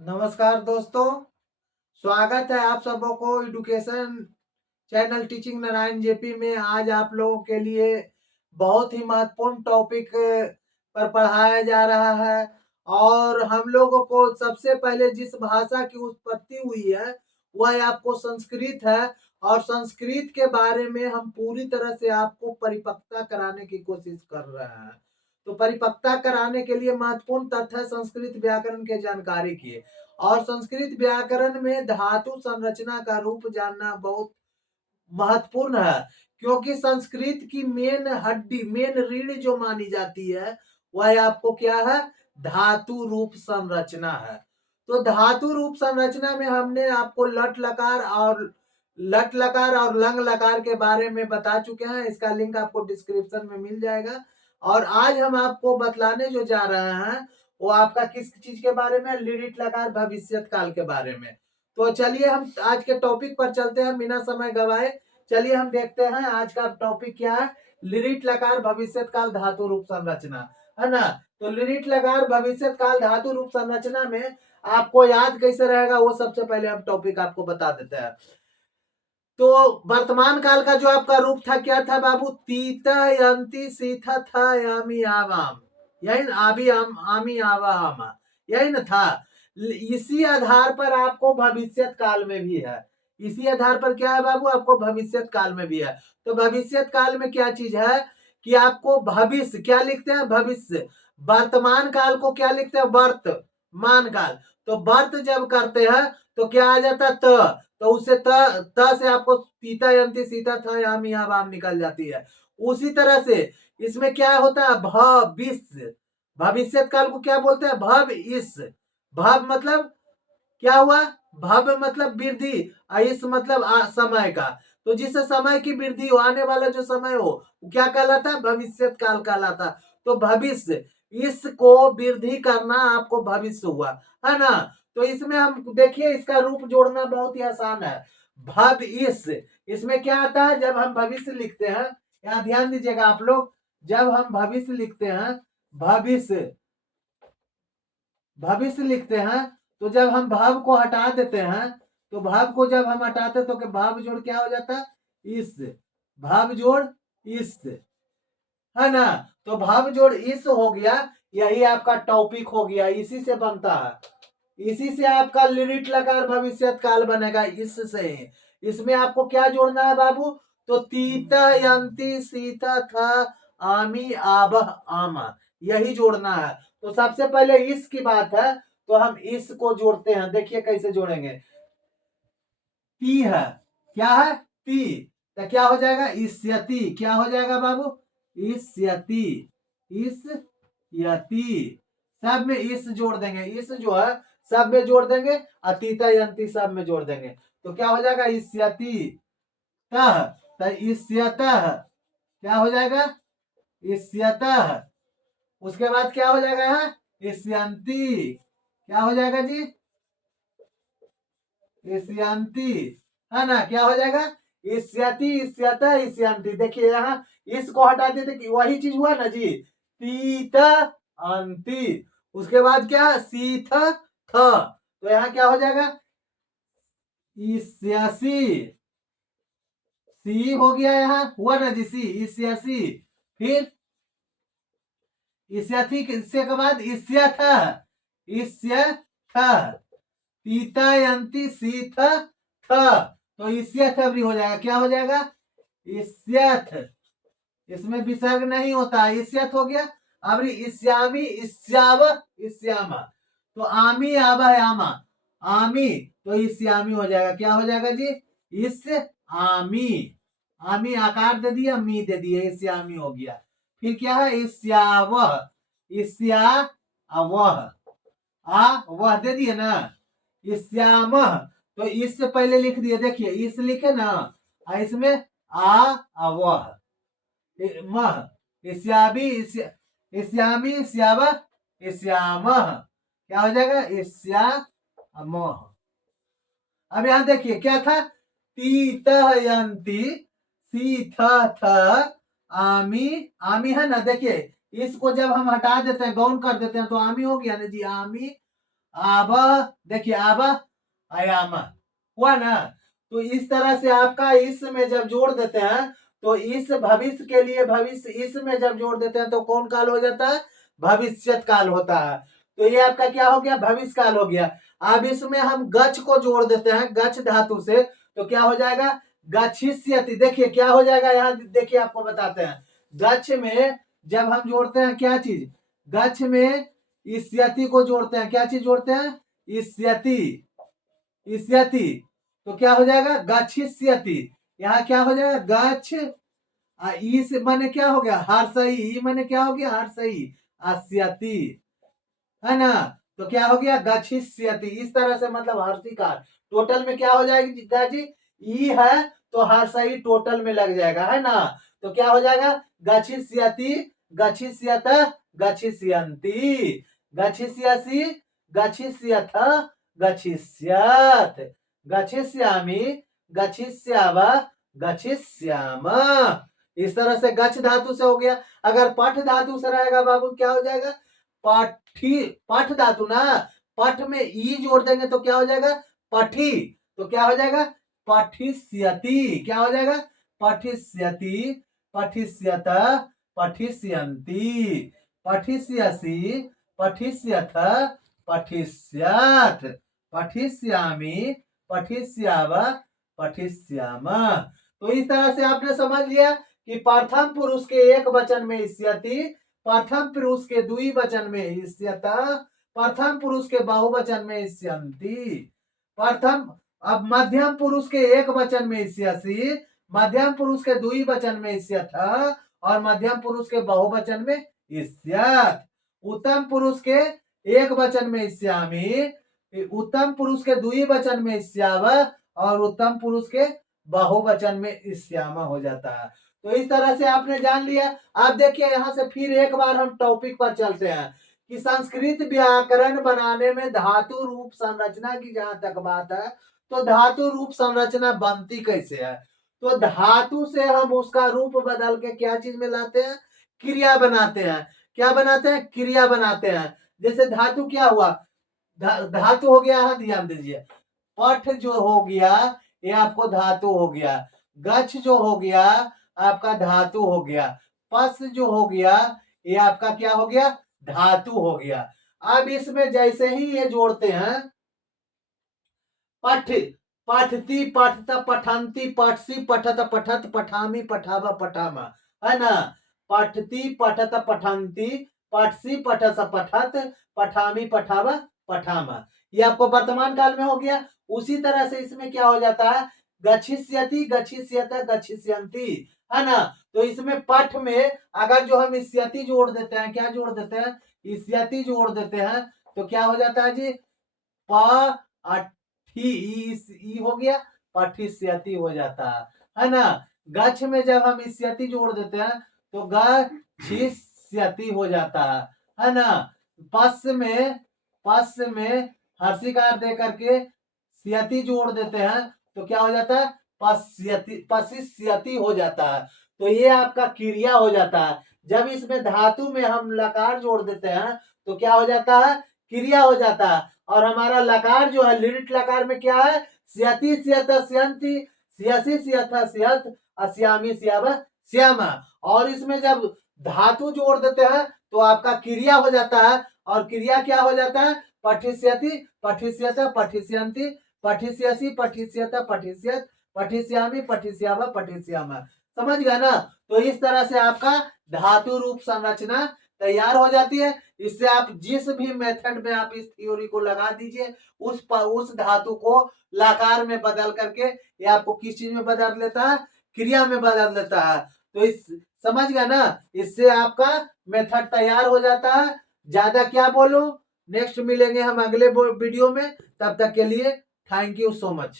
नमस्कार दोस्तों, स्वागत है आप सबों को education channel teaching Narayan JP में। आज आप लोगों के लिए बहुत ही महत्वपूर्ण टॉपिक पर पढ़ाया जा रहा है और हम लोगों को सबसे पहले जिस भाषा की उत्पत्ति हुई है वह आपको संस्कृत है और संस्कृत के बारे में हम पूरी तरह से आपको परिपक्वता कराने की कोशिश कर रहे हैं। तो परिपक्वता कराने के लिए महत्वपूर्ण तथ्य है संस्कृत व्याकरण के जानकारी की और संस्कृत व्याकरण में धातु संरचना का रूप जानना बहुत महत्वपूर्ण है, क्योंकि संस्कृत की मेन हड्डी मेन रीढ़ जो मानी जाती है वह आपको क्या है, धातु रूप संरचना है। तो धातु रूप संरचना में हमने आपको लट लकार और लंग लकार के बारे में बता चुके हैं। इसका लिंक आपको डिस्क्रिप्शन में मिल जाएगा। और आज हम आपको बतलाने जो जा रहे हैं वो आपका किस चीज के बारे में, लिरिट लकार भविष्यत काल के बारे में। तो चलिए हम आज के टॉपिक पर चलते हैं बिना समय गवाए। चलिए हम देखते हैं आज का टॉपिक क्या है। लिरिट लकार भविष्यत काल धातु रूप संरचना, है ना। तो लिरिट लकार भविष्यत काल धातु रूप संरचना में आपको याद कैसे रहेगा वो सबसे पहले हम टॉपिक आपको बता देते हैं। तो वर्तमान काल का जो आपका रूप था क्या था बाबू, तीता यंती सीथा था यामी आवाम, यही न आबी आमी आवा आमा, यही न था। इसी आधार पर आपको भविष्यत काल में भी है। इसी आधार पर क्या है बाबू, आपको भविष्यत काल में भी है। तो भविष्यत काल में क्या चीज है कि आपको भविष्य क्या लिखते हैं, भविष्य। वर्तमान काल को क्या लिखते हैं, वर्तमान काल। तो वर्त जब करते हैं तो क्या आ जाता है, तो उससे त से आपको सीता यंती सीता था याम यहाँ वाम निकल जाती है। उसी तरह से इसमें क्या होता है, भविष्य। भविष्यत काल को क्या बोलते हैं, भविष्य। भव मतलब क्या हुआ, भव मतलब वृद्धि, इस मतलब समय का। तो जिस समय की वृद्धि हो, आने वाला जो समय हो क्या कहलाता है, भविष्यत काल कहलाता। तो भविष्य, इसको वृद्धि करना आपको भविष्य हुआ, है ना। तो इसमें हम देखिए इसका रूप जोड़ना बहुत ही आसान है। भविष्य, इसमें क्या आता है, जब हम भविष्य लिखते हैं, यहाँ ध्यान दीजिएगा आप लोग, जब हम भविष्य लिखते हैं, भविष्य भविष्य लिखते हैं, तो जब हम भाव को हटा देते हैं, तो भाव को जब हम हटाते तो भाव जोड़ क्या हो जाता है, इस। भाव जोड़ इस, है ना। तो भाव जोड़ इस हो गया, यही आपका टॉपिक हो गया, इसी से बनता है। इसी से आपका लिरिट लकार भविष्यत काल बनेगा, इससे। इसमें आपको क्या जोड़ना है बाबू, तो तीता यंती सीता था आमी आबह आमा, यही जोड़ना है। तो सबसे पहले इस की बात है, तो हम इस को जोड़ते हैं। देखिए कैसे जोड़ेंगे। ती है, क्या है, ती। तो क्या हो जाएगा, इस्यति। क्या हो जाएगा बाबू, इस्यति, इस यति। सब में इस जोड़ देंगे, इस जो है सब में जोड़ देंगे, अतीता यंती सब में जोड़ देंगे। तो क्या हो जाएगा, इस्यति तह, तो इस्यतः क्या हो जाएगा, इस्यतः। उसके बाद क्या हो जाएगा यहाँ, इस्यन्ति। क्या हो जाएगा जी, इस्यन्ति, है ना। क्या हो जाएगा, इस्यति इस्यतः इस्यन्ति। देखिए यहाँ इसको हटा देते कि वही चीज हुआ ना जी, तीत अंति। उसके बाद क्या, सीथ थ। तो यहाँ क्या हो जाएगा, इस्यासी। सी हो गया, यहाँ हुआ ना जी सी, इस्यासी। फिर इस्याथी से के बाद इस्यथ, इस्यथ। तीतायंती सीथ थ, तो इस्यथ अभी हो जाएगा। क्या हो जाएगा, इस्यथ। इसमें विसर्ग नहीं होता, इस्यथ हो गया। अब इस्यामी इस्याव इस्यामा, तो आमी आवा है आमा, आमी, तो इस्यामी हो जाएगा। क्या हो जाएगा जी, इस आमी। आमी आकार दे दिया, मी दे दिया, इस्यामी हो गया। फिर क्या है, इस्यावह, इस्या वह, वह दे दिए ना, इस्यामह। तो इससे पहले लिख दिए, देखिए इस लिखे ना, इसमें वह मह, इस्याबी इस्यामी इस्यावह इस्यामह। क्या हो जाएगा, इस्यामह। अब यहां देखिए क्या था, तीतयंती सीथ थ आमी, आमी है ना। देखिए इसको जब हम हटा देते हैं, गौन कर देते हैं, तो आमी हो गया ना जी, आमी आब, देखिए आब आयाम हुआ ना। तो इस तरह से आपका इस में जब जोड़ देते हैं तो इस भविष्य के लिए भविष्य इस में जब जोड़ देते हैं तो कौन काल हो जाता है? भविष्यत काल होता है। तो ये आपका क्या हो गया? भविष्य काल हो गया। अब इसमें हम गच को जोड़ देते हैं गच धातु से, तो क्या हो जाएगा? गच्छिष्यति। देखिए क्या हो जाएगा, यहाँ देखिए आपको बताते हैं। गच्छ में जब हम जोड़ते हैं क्या चीज? गच्छ में इस्यति को जोड़ते हैं। क्या चीज जोड़ते हैं? इस्यति। इस्यति तो क्या हो जाएगा? गच्छिष्यति। यहाँ क्या हो जाएगा? गच्छ ई से माने क्या हो गया? हर्षई। ई माने क्या हो गया? हर्षई। अस्यति है ना। तो क्या हो गया? गच्छिष्यति। इस तरह से मतलब हर्षिकार टोटल में क्या हो जाएगी जिद्दा जी? ई है तो हर्षई टोटल में लग जाएगा, है ना। तो क्या हो जाएगा? गच्छिष्यति, गच्छिष्यत, गच्छिष्यन्ति, गच्छिष्यसि, गच्छिष्यथ, गच्छिष्यत, गच्छिष्यामि, गच्छिष्याव, गच्छिष्याम। इस तरह से गच्छ धातु से हो गया। अगर पठ धातु से रहेगा बाबू क्या हो जाएगा? पठी। पठ धातु ना, पठ में ई जोड़ देंगे तो क्या हो जाएगा? पठी। तो क्या हो जाएगा? पठिष्यति। क्या हो जाएगा? पठिष्यति, पठिष्यत, पठिष्यन्ति, पठिष्यसि, पठिष्यथ, पठिष्यथ, पठिष्यामि, पठिष्याव, पठिष्याम। तो इस तरह से आपने समझ लिया कि प्रथम पुरुष के एक वचन में इष्यति, प्रथम पुरुष के द्विवचन में इष्यत, प्रथम पुरुष के बहुवचन में इष्यन्ति, प्रथम अब मध्यम पुरुष के एक वचन में इष्यसि, मध्यम पुरुष के द्विवचन में इष्यथ और मध्यम पुरुष के बहुवचन में इष्यत, उत्तम पुरुष के एक वचन में इष्यामि, उत्तम पुरुष के द्विवचन में इष्याव और उत्तम पुरुष के बहुवचन में इष्यामा हो जाता है। तो इस तरह से आपने जान लिया। अब देखिए यहाँ से फिर एक बार हम टॉपिक पर चलते हैं कि संस्कृत व्याकरण बनाने में धातु रूप संरचना की जहां तक बात है तो धातु रूप संरचना बनती कैसे है? तो धातु से हम उसका रूप बदल के क्या चीज में लाते हैं? क्रिया बनाते हैं। क्या बनाते हैं? क्रिया बनाते हैं। जैसे धातु क्या हुआ? धातु हो गया है, ध्यान दीजिए। पठ जो हो गया ये आपको धातु हो गया, गच्छ जो हो गया आपका धातु हो गया, पस जो हो गया ये आपका क्या हो गया? धातु हो गया। अब इसमें जैसे ही ये जोड़ते हैं पठ, पठती, पठत, पठंती, पठसी, पठत, पठत, पठामी, पठावा, पठामा, है ना। पठती, पठत, पठंती, पठसी, पठस, पठत, पठामी, पठावा, पठामा। ये आपको वर्तमान काल में हो गया। उसी तरह से इसमें क्या हो जाता है? गच्छिष्यति, गच्छिष्यत, गच्छिष्यन्ति, है ना। तो इसमें पठ में अगर जो हम इष्यति जोड़ देते हैं, क्या जोड़ देते हैं? इष्यति जोड़ देते हैं तो क्या हो जाता है जी? प ही हो गया, पठिष्यति हो जाता है ना। गच्छ में जब हम इष्यति जोड़ देते हैं तो गच्छिष्यति हो जाता है ना। पस में हर्षिकार दे करके स्यति जोड़ देते हैं तो क्या हो जाता है? पश्यति, पशिष्यति हो जाता है। तो ये आपका क्रिया हो जाता है। जब इसमें धातु में हम लकार जोड़ देते हैं तो क्या हो जाता है? क्रिया हो जाता है। और हमारा लकार जो है लिरिट लकार में क्या है? स्यति, स्यत, स्यन्ति, स्यसि, स्यथ, स्यथ, अस्यामि, स्याव, श्यामा। और इसमें जब धातु जोड़ देते हैं तो आपका क्रिया हो जाता है। और क्रिया क्या हो जाता है? पठिष्यति, पठिष्यत, पठिष्यन्ति, पठिष्यसि, पठिष्यत, पठिष्यत, पठिष्यामि, पठिष्याव, पठिष्यामा। समझ गया ना। तो इस तरह से आपका धातु रूप संरचना तैयार हो जाती है। इससे आप जिस भी मेथड में आप इस थ्योरी को लगा दीजिए उस धातु को लकार में बदल करके ये आपको किस चीज में बदल लेता है? क्रिया में बदल देता है। तो इस समझ गया ना। इससे आपका मेथड तैयार हो जाता है। ज्यादा क्या बोलूं, नेक्स्ट मिलेंगे हम अगले वीडियो में। तब तक के लिए थैंक यू सो मच।